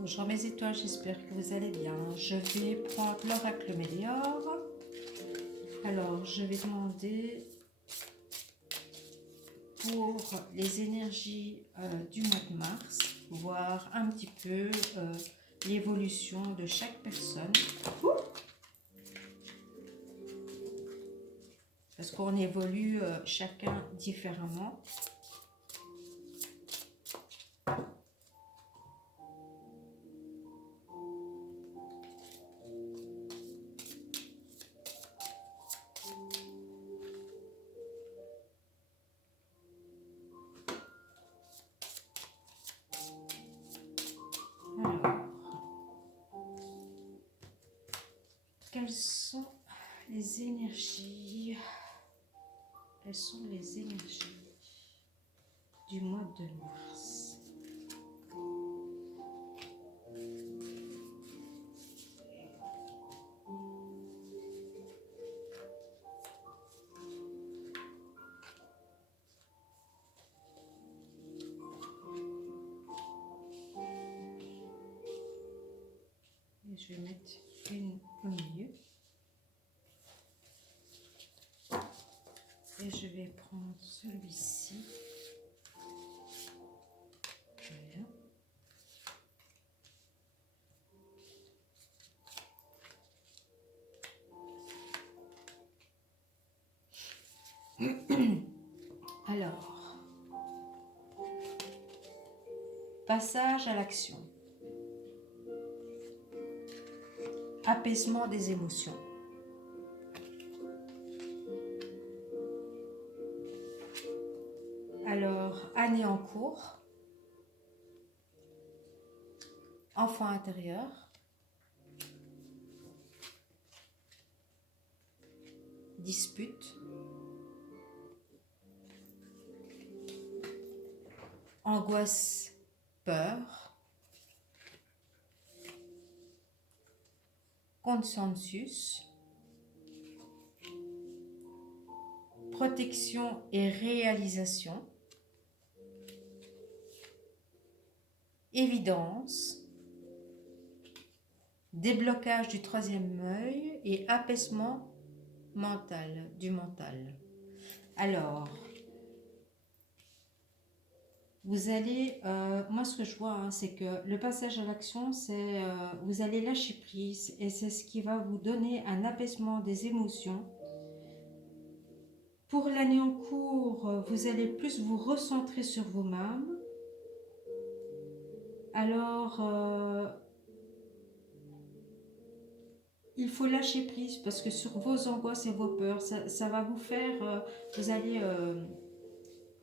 Bonjour mes étoiles, j'espère que vous allez bien. Je vais prendre l'oracle Mélior. Alors, je vais demander pour les énergies du mois de mars, voir un petit peu l'évolution de chaque personne. Parce qu'on évolue chacun différemment. Alors, quelles sont les énergies? Quelles sont les énergies du mois de mars? Et je vais mettre une au milieu. Et je vais prendre celui-ci. Voilà. Alors, passage à l'action. Apaisement des émotions. Alors, année en cours. Enfant intérieur. Dispute. Angoisse, peur. Consensus. Protection et réalisation. Évidence. Déblocage du troisième œil et apaisement mental, du mental. Alors, vous allez, moi ce que je vois, hein, c'est que le passage à l'action, c'est vous allez lâcher prise et c'est ce qui va vous donner un apaisement des émotions. Pour l'année en cours, vous allez plus vous recentrer sur vous-même. Alors, il faut lâcher prise parce que sur vos angoisses et vos peurs, ça va vous faire, vous allez,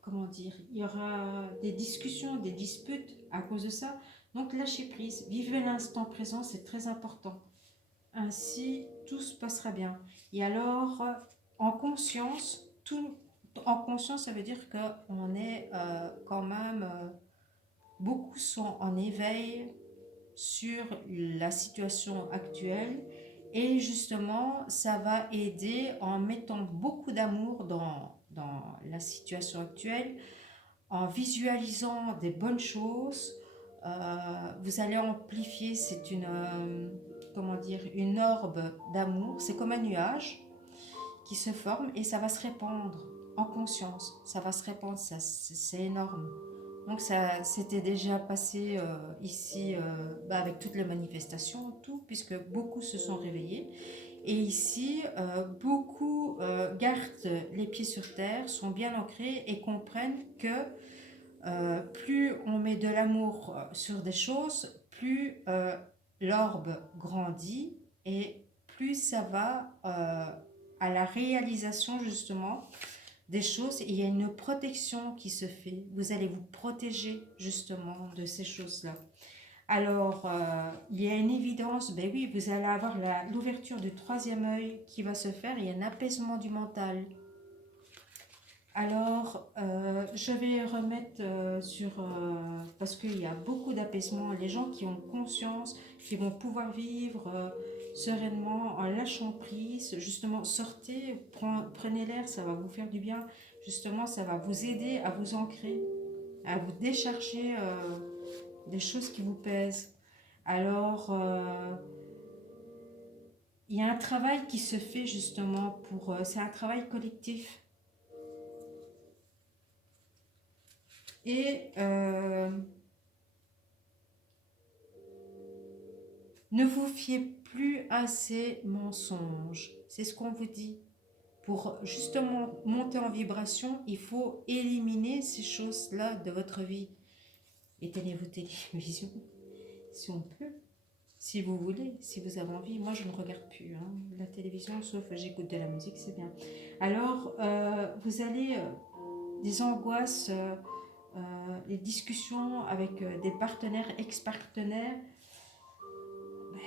comment dire, il y aura des discussions, des disputes à cause de ça. Donc lâchez prise, vivez l'instant présent, c'est très important. Ainsi, tout se passera bien. Et alors, en conscience, ça veut dire qu'on est quand même, beaucoup sont en éveil sur la situation actuelle et justement, ça va aider en mettant beaucoup d'amour dans la situation actuelle, en visualisant des bonnes choses. Vous allez amplifier, c'est une, comment dire, une orbe d'amour, c'est comme un nuage qui se forme et ça va se répandre en conscience, ça va se répandre, c'est énorme. Donc ça s'était déjà passé ici avec toutes les manifestations, tout, puisque beaucoup se sont réveillés. Et ici, beaucoup gardent les pieds sur terre, sont bien ancrés et comprennent que plus on met de l'amour sur des choses, plus l'orbe grandit et plus ça va à la réalisation justement des choses. Et il y a une protection qui se fait. Vous allez vous protéger justement de ces choses-là. Alors, il y a une évidence, ben oui, vous allez avoir l'ouverture du troisième œil qui va se faire, il y a un apaisement du mental. Alors, je vais remettre parce qu'il y a beaucoup d'apaisement, les gens qui ont conscience, qui vont pouvoir vivre sereinement en lâchant prise, justement, sortez, prenez l'air, ça va vous faire du bien, justement, ça va vous aider à vous ancrer, à vous décharger des choses qui vous pèsent. Alors, il y a un travail qui se fait justement pour... c'est un travail collectif. Et ne vous fiez plus à ces mensonges. C'est ce qu'on vous dit. Pour justement monter en vibration, il faut éliminer ces choses-là de votre vie. Éteignez-vous télévision, si on peut, si vous voulez, si vous avez envie. Moi, je ne regarde plus la télévision, sauf que j'écoute de la musique, c'est bien. Alors, vous allez des angoisses, les discussions avec des partenaires, ex-partenaires,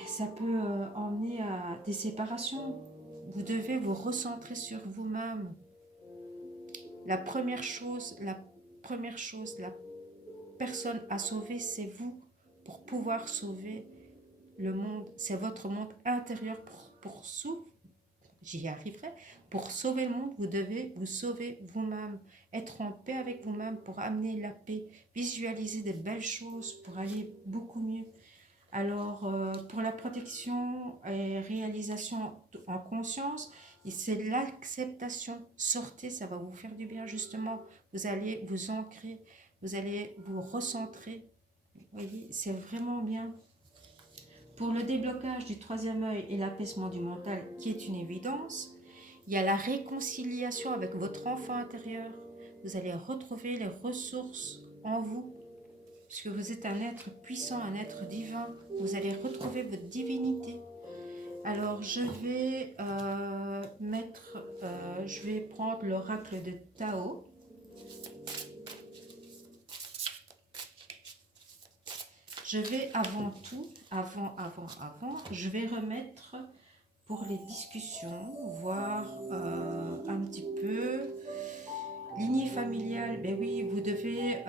ça peut emmener à des séparations. Vous devez vous recentrer sur vous-même. La première chose, la personne à sauver, c'est vous. Pour pouvoir sauver le monde, c'est votre monde intérieur. J'y arriverai. Pour sauver le monde, vous devez vous sauver vous-même. Être en paix avec vous-même pour amener la paix. Visualiser de belles choses pour aller beaucoup mieux. Alors, pour la protection et réalisation en conscience, c'est l'acceptation. Sortez, ça va vous faire du bien, justement. Vous allez vous ancrer, vous allez vous recentrer. Vous voyez, c'est vraiment bien. Pour le déblocage du troisième œil et l'apaisement du mental, qui est une évidence, il y a la réconciliation avec votre enfant intérieur. Vous allez retrouver les ressources en vous, puisque vous êtes un être puissant, un être divin. Vous allez retrouver votre divinité. Alors, je vais prendre l'oracle de Tao. Je vais avant, je vais remettre pour les discussions, voir un petit peu. Lignée familiale, ben oui, vous devez,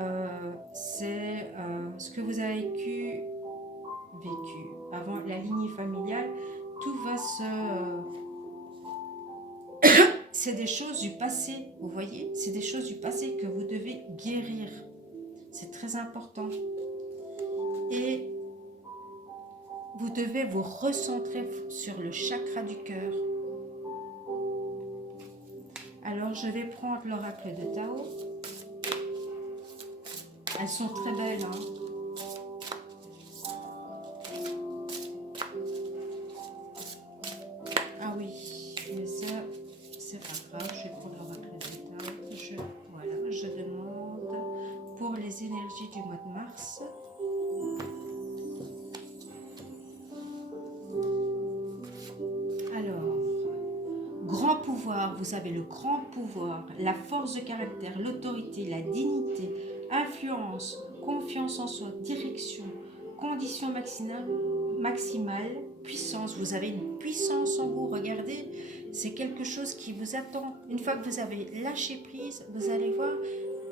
c'est ce que vous avez vécu avant la lignée familiale, tout va c'est des choses du passé, vous voyez, c'est des choses du passé que vous devez guérir, c'est très important. Et vous devez vous recentrer sur le chakra du cœur. Alors, je vais prendre l'oracle de Tao. Elles sont très belles, Ah oui, mais ça, c'est pas grave. Je vais prendre l'oracle de Tao. Voilà, je demande pour les énergies du mois de mars. Grand pouvoir, vous avez le grand pouvoir, la force de caractère, l'autorité, la dignité, influence, confiance en soi, direction, condition maximale, puissance. Vous avez une puissance en vous, regardez, c'est quelque chose qui vous attend. Une fois que vous avez lâché prise, vous allez voir,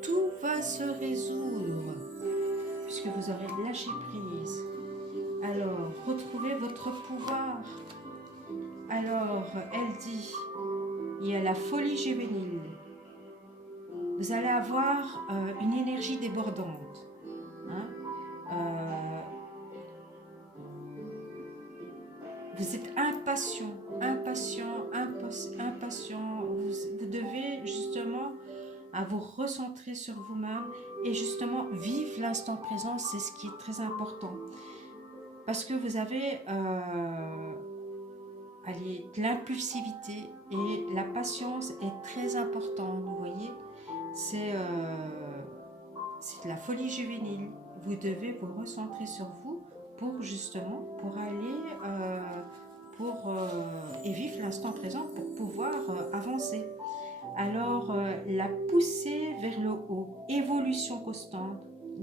tout va se résoudre, puisque vous aurez lâché prise. Alors, retrouvez votre pouvoir. Alors, elle dit, il y a la folie juvénile. Vous allez avoir une énergie débordante. Vous êtes impatient. Vous devez justement vous recentrer sur vous-même et justement vivre l'instant présent, c'est ce qui est très important. Parce que vous avez de l'impulsivité et la patience est très importante, vous voyez. C'est de la folie juvénile. Vous devez vous recentrer sur vous pour justement, pour aller, et vivre l'instant présent pour pouvoir avancer. Alors, la poussée vers le haut, évolution constante,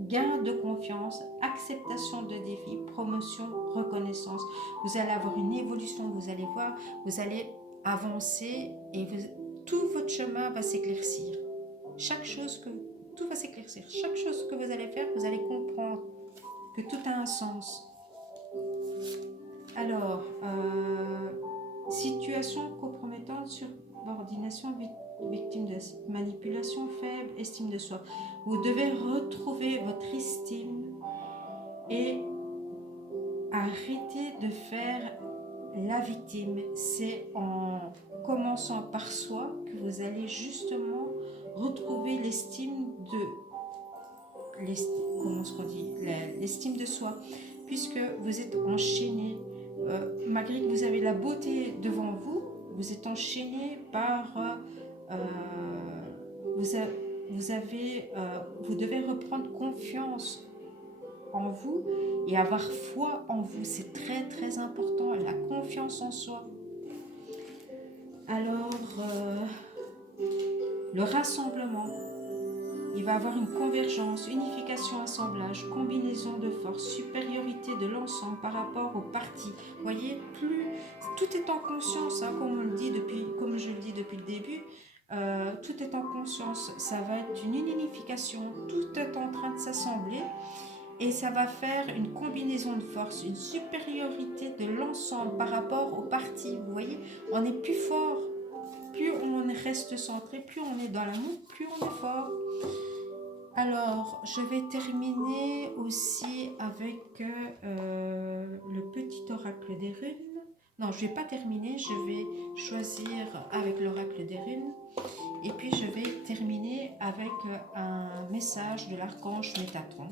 gain de confiance, acceptation de défis, promotion, reconnaissance. Vous allez avoir une évolution, vous allez voir, vous allez avancer et tout votre chemin va s'éclaircir. Tout va s'éclaircir. Chaque chose que vous allez faire, vous allez comprendre que tout a un sens. Alors, situation compromettante, subordination, victime de manipulation, faible, estime de soi. Vous devez retrouver votre estime et arrêtez de faire la victime. C'est en commençant par soi que vous allez justement retrouver comment on dit, l'estime de soi, puisque vous êtes enchaîné, malgré que vous avez la beauté devant vous, vous êtes enchaîné par vous, vous devez reprendre confiance en vous et avoir foi en vous. C'est très très important, la confiance en soi. Alors, le rassemblement, il va avoir une convergence, unification, assemblage, combinaison de forces, supériorité de l'ensemble par rapport aux parties. Vous voyez, plus tout est en conscience, hein, comme je le dis depuis le début. Tout est en conscience. Ça va être une unification. Tout est en train de s'assembler. Et ça va faire une combinaison de forces, une supériorité de l'ensemble par rapport aux parties. Vous voyez, on est plus fort. Plus on reste centré, plus on est dans l'amour, plus on est fort. Alors, je vais terminer aussi avec le petit oracle des runes. Non, je ne vais pas terminer, je vais choisir avec l'oracle des runes. Et puis, je vais terminer avec un message de l'archange Métatron,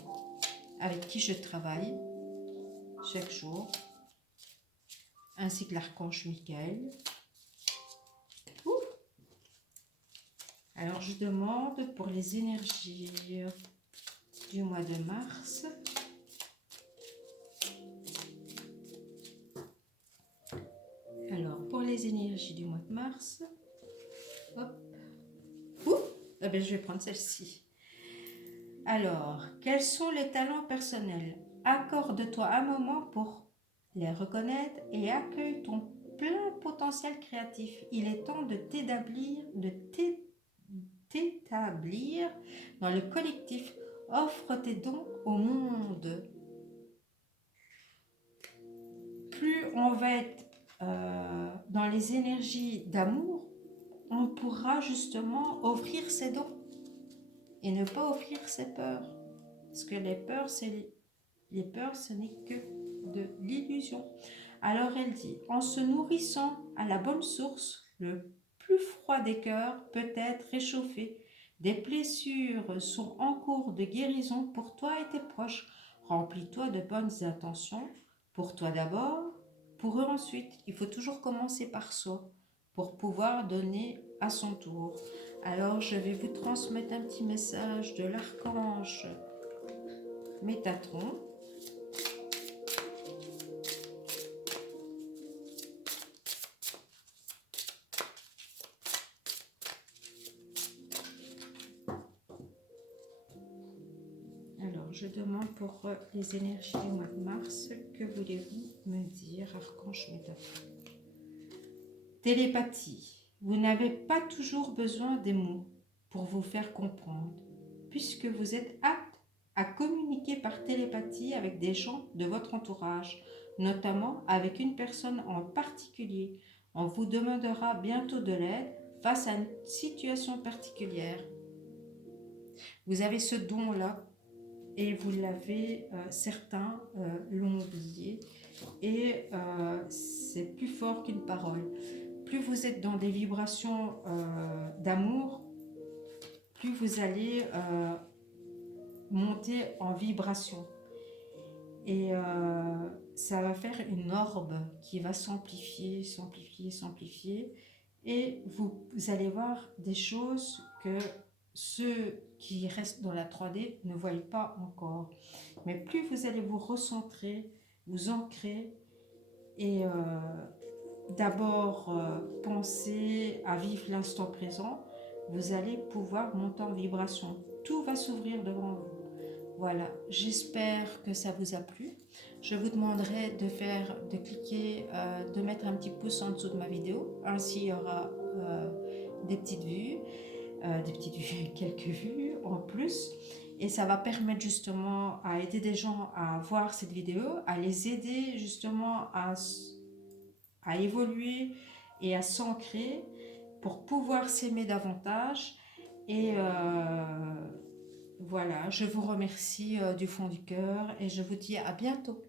avec qui je travaille chaque jour, ainsi que l'archange Michael. Alors, je demande pour les énergies du mois de mars. Alors, pour les énergies du mois de mars, hop, ah ben, je vais prendre celle-ci. Alors, quels sont les talents personnels? Accorde-toi un moment pour les reconnaître et accueille ton plein potentiel créatif. Il est temps de t'établir dans le collectif. Offre tes dons au monde. Plus on va être dans les énergies d'amour, on pourra justement offrir ses dons et ne pas offrir ses peurs. Parce que les peurs, ce n'est que de l'illusion. Alors elle dit, en se nourrissant à la bonne source, le plus froid des cœurs peut être réchauffé. Des blessures sont en cours de guérison pour toi et tes proches. Remplis-toi de bonnes intentions, pour toi d'abord, pour eux ensuite. Il faut toujours commencer par soi, pour pouvoir donner à son tour. Alors je vais vous transmettre un petit message de l'archange Métatron. Alors, je demande pour les énergies du mois de mars, que voulez-vous me dire, archange Métatron? Télépathie. Vous n'avez pas toujours besoin des mots pour vous faire comprendre, puisque vous êtes apte à communiquer par télépathie avec des gens de votre entourage, notamment avec une personne en particulier. On vous demandera bientôt de l'aide face à une situation particulière. Vous avez ce don-là et vous l'avez, certains l'ont oublié, et c'est plus fort qu'une parole. Plus vous êtes dans des vibrations d'amour, plus vous allez monter en vibration. Et ça va faire une orbe qui va s'amplifier, s'amplifier, s'amplifier. Et vous allez voir des choses que ceux qui restent dans la 3D ne voient pas encore. Mais plus vous allez vous recentrer, vous ancrer et d'abord penser à vivre l'instant présent, vous allez pouvoir monter en vibration. Tout va s'ouvrir devant vous. Voilà, j'espère que ça vous a plu. Je vous demanderai de cliquer, de mettre un petit pouce en dessous de ma vidéo. Ainsi, il y aura des petites vues, quelques vues en plus. Et ça va permettre justement à aider des gens à voir cette vidéo, à les aider justement à évoluer et à s'ancrer pour pouvoir s'aimer davantage. Et voilà, je vous remercie du fond du cœur et je vous dis à bientôt.